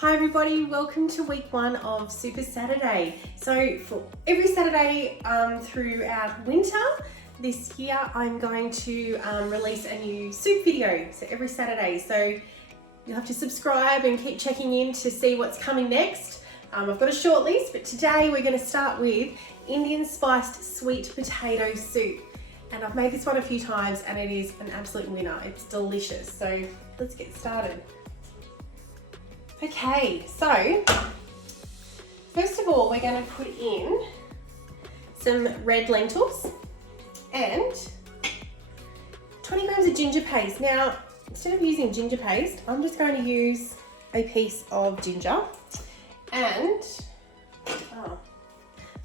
Hi everybody, welcome to week 1 of Super Saturday. So for every Saturday throughout winter this year, I'm going to release a new soup video. So every Saturday. So you'll have to subscribe and keep checking in to see what's coming next. I've got a short list, but today we're going to start with Indian spiced sweet potato soup. And I've made this one a few times and it is an absolute winner. It's delicious. So let's get started. Okay, so first of all, we're going to put in some red lentils and 20 grams of ginger paste. Now, instead of using ginger paste, I'm just going to use a piece of ginger and,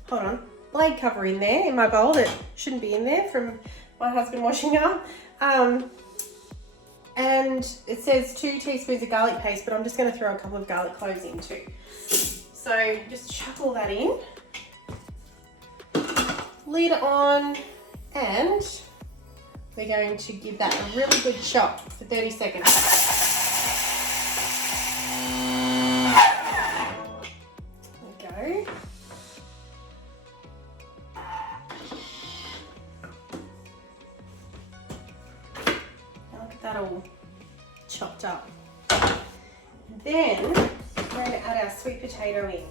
hold on, blade cover in there in my bowl that shouldn't be in there from my husband washing up. And it says 2 teaspoons of garlic paste, but I'm just going to throw a couple of garlic cloves in too. So just chuck all that in, lid on, and we're going to give that a really good chop for 30 seconds. There we go. That all chopped up. Then we're going to add our sweet potato in.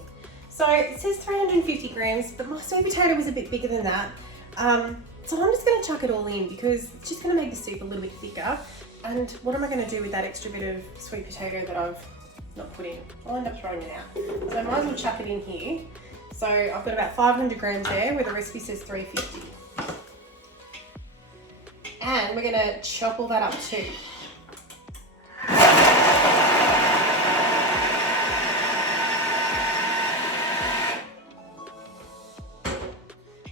So it says 350 grams, but my sweet potato was a bit bigger than that. So I'm just going to chuck it all in because it's just going to make the soup a little bit thicker. And what am I going to do with that extra bit of sweet potato that I've not put in? I'll end up throwing it out. So I might as well chuck it in here. So I've got about 500 grams there where the recipe says 350. And we're going to chop all that up too.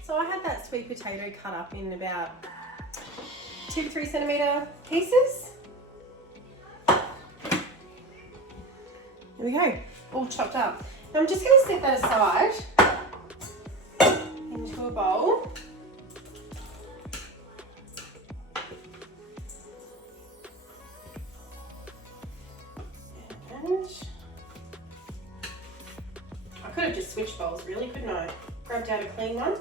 So I had that sweet potato cut up in about 2 to 3 centimetre pieces. There we go, all chopped up. Now I'm just going to set that aside into a bowl. I could have just switched bowls really, couldn't I? Grabbed out a clean one.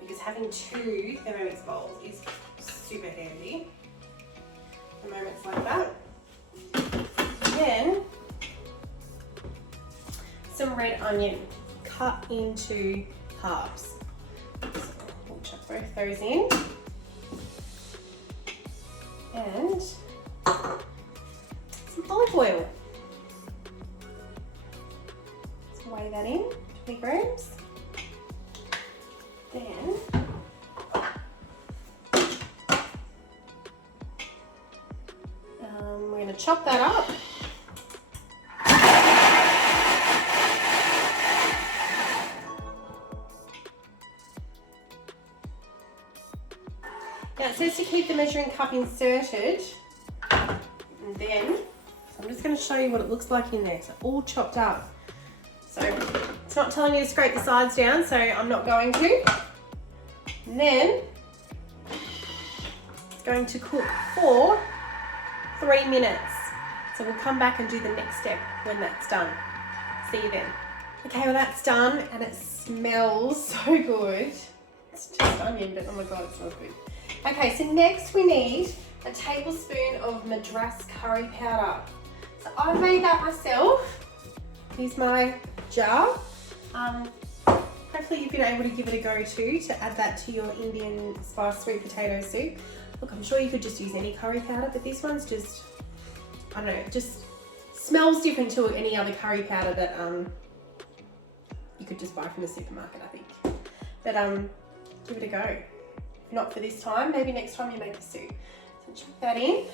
Because having 2 Thermomix bowls is super handy for moments like that. Then some red onion cut into halves. So we'll chuck both those in. And some olive oil. Let's weigh that in, 20 grams. Then we're going to chop that up. Now it says to keep the measuring cup inserted, and then, so I'm just going to show you what it looks like in there. So all chopped up. So it's not telling me to scrape the sides down, so I'm not going to. And then it's going to cook for 3 minutes. So we'll come back and do the next step when that's done. See you then. Okay, well that's done and it smells so good. It's just onion, but oh my god, it smells good. Okay, so next we need a tablespoon of Madras curry powder. So I've made that myself. Here's my jar. Hopefully you've been able to give it a go too to add that to your Indian spiced sweet potato soup. Look, I'm sure you could just use any curry powder, but this one's just, I don't know, it just smells different to any other curry powder that you could just buy from the supermarket, I think. But give it a go. Not for this time, maybe next time you make the soup. So chuck that in.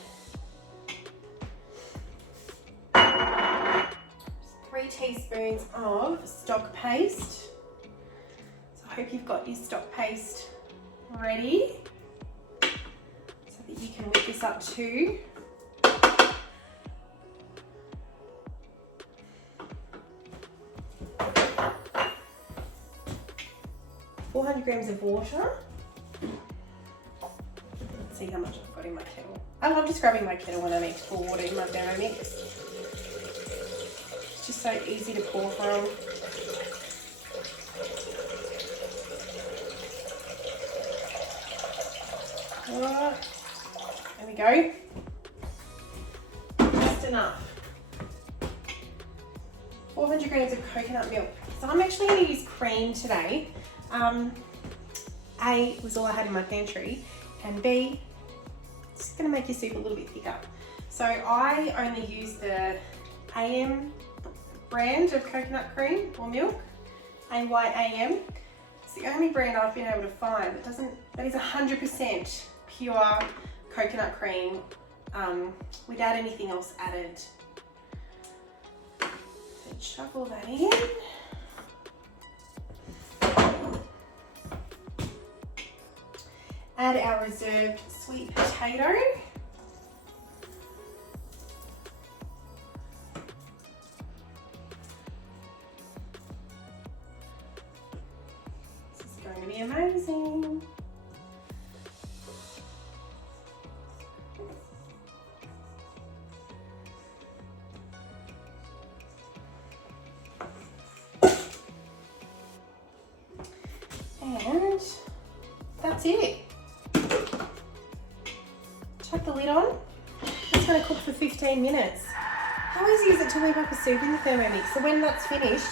Just 3 teaspoons of stock paste. So I hope you've got your stock paste ready so that you can whip this up too. 400 grams of water. Let's see how much I've got in my kettle. I love just grabbing my kettle when I need to pour water in my Thermomix. It's just so easy to pour from. There we go. Just enough. 400 grams of coconut milk. So I'm actually going to use cream today. A was all I had in my pantry, and B, it's just going to make your soup a little bit thicker. So I only use the AM brand of coconut cream or milk, AYAM. It's the only brand I've been able to find that is 100% pure coconut cream without anything else added. So chuck all that in. Add our reserved sweet potato. This is going to be amazing. And that's it. Chuck the lid on. It's going to cook for 15 minutes. How easy is it to whip up a soup in the Thermomix? So when that's finished,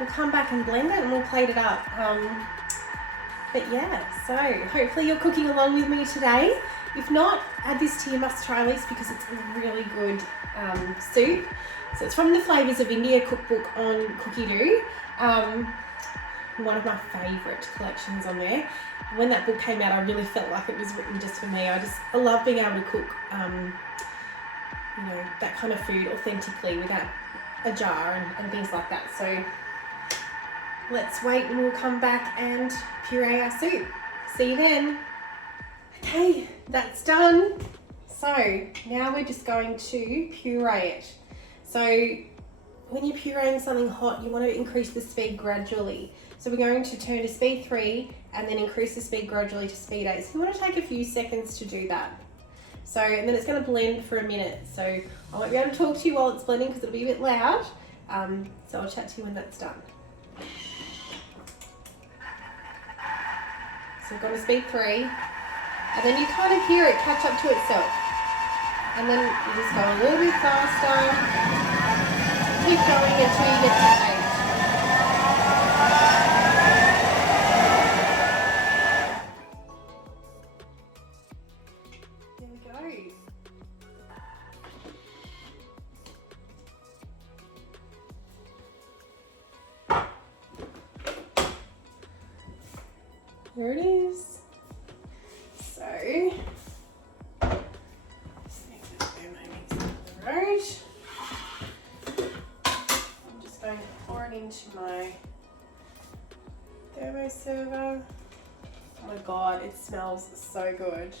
we'll come back and blend it and we'll plate it up. But yeah, so hopefully you're cooking along with me today. If not, add this to your must-try list because it's a really good soup. So it's from the Flavors of India cookbook on Cookie Do. One of my favourite collections on there. When that book came out, I really felt like it was written just for me. I love being able to cook, that kind of food authentically without a jar and things like that. So let's wait and we'll come back and puree our soup. See you then. Okay, that's done. So now we're just going to puree it. So when you're pureeing something hot, you want to increase the speed gradually. So we're going to turn to speed 3 and then increase the speed gradually to speed 8. So you want to take a few seconds to do that. So, and then it's going to blend for a minute. So I won't be able to talk to you while it's blending because it'll be a bit loud. So I'll chat to you when that's done. So we've gone to speed 3 and then you kind of hear it catch up to itself. And then you just go a little bit faster. Keep going until you get to 8. There we go. There it is. So, just need to throw my mix on the road. I'm just going to pour it into my thermo server. Oh my god, it smells so good.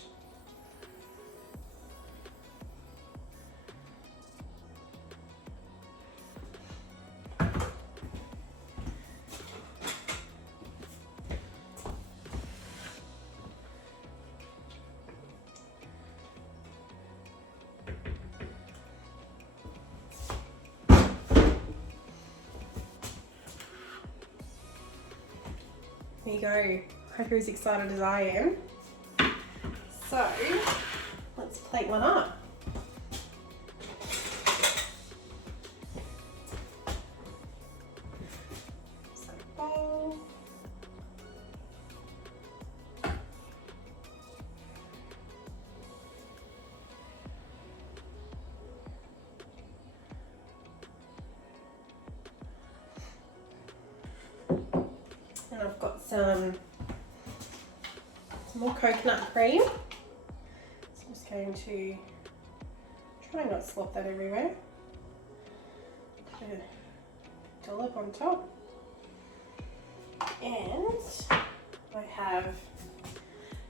There you go. Hope you're as excited as I am. So, let's plate one up. So, bowl. And I've got some more coconut cream. So I'm just going to try and not slop that everywhere. Put a dollop on top. And I have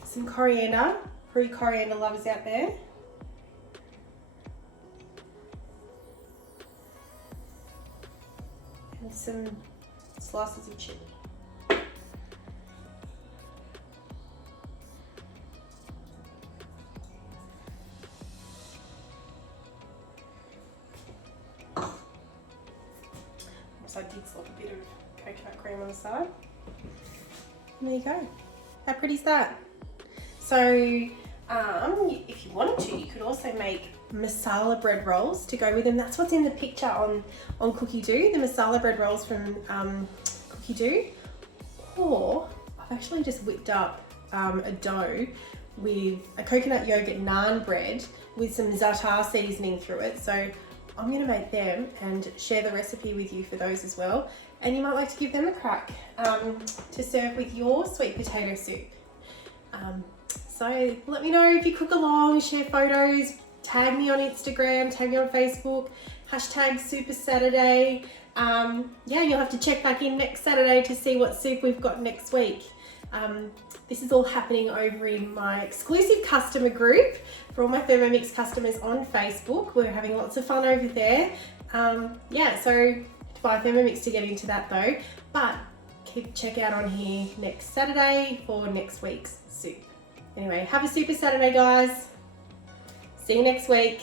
some coriander for you coriander lovers out there. And some slices of chili. So I did slop a bit of coconut cream on the side. And there you go. How pretty is that? So if you wanted to, you could also make masala bread rolls to go with them. That's what's in the picture on Cookie Dough, the masala bread rolls from Cookie Dough. Or I've actually just whipped up a dough with a coconut yogurt naan bread with some záatar seasoning through it. So I'm gonna make them and share the recipe with you for those as well. And you might like to give them a crack to serve with your sweet potato soup. So let me know if you cook along, share photos, tag me on Instagram, tag me on Facebook, hashtag Super Saturday. Yeah, you'll have to check back in next Saturday to see what soup we've got next week. This is all happening over in my exclusive customer group for all my Thermomix customers on Facebook. We're having lots of fun over there. Yeah, so to buy Thermomix to get into that though, but check out on here next Saturday for next week's soup. Anyway, have a Super Saturday, guys. See you next week.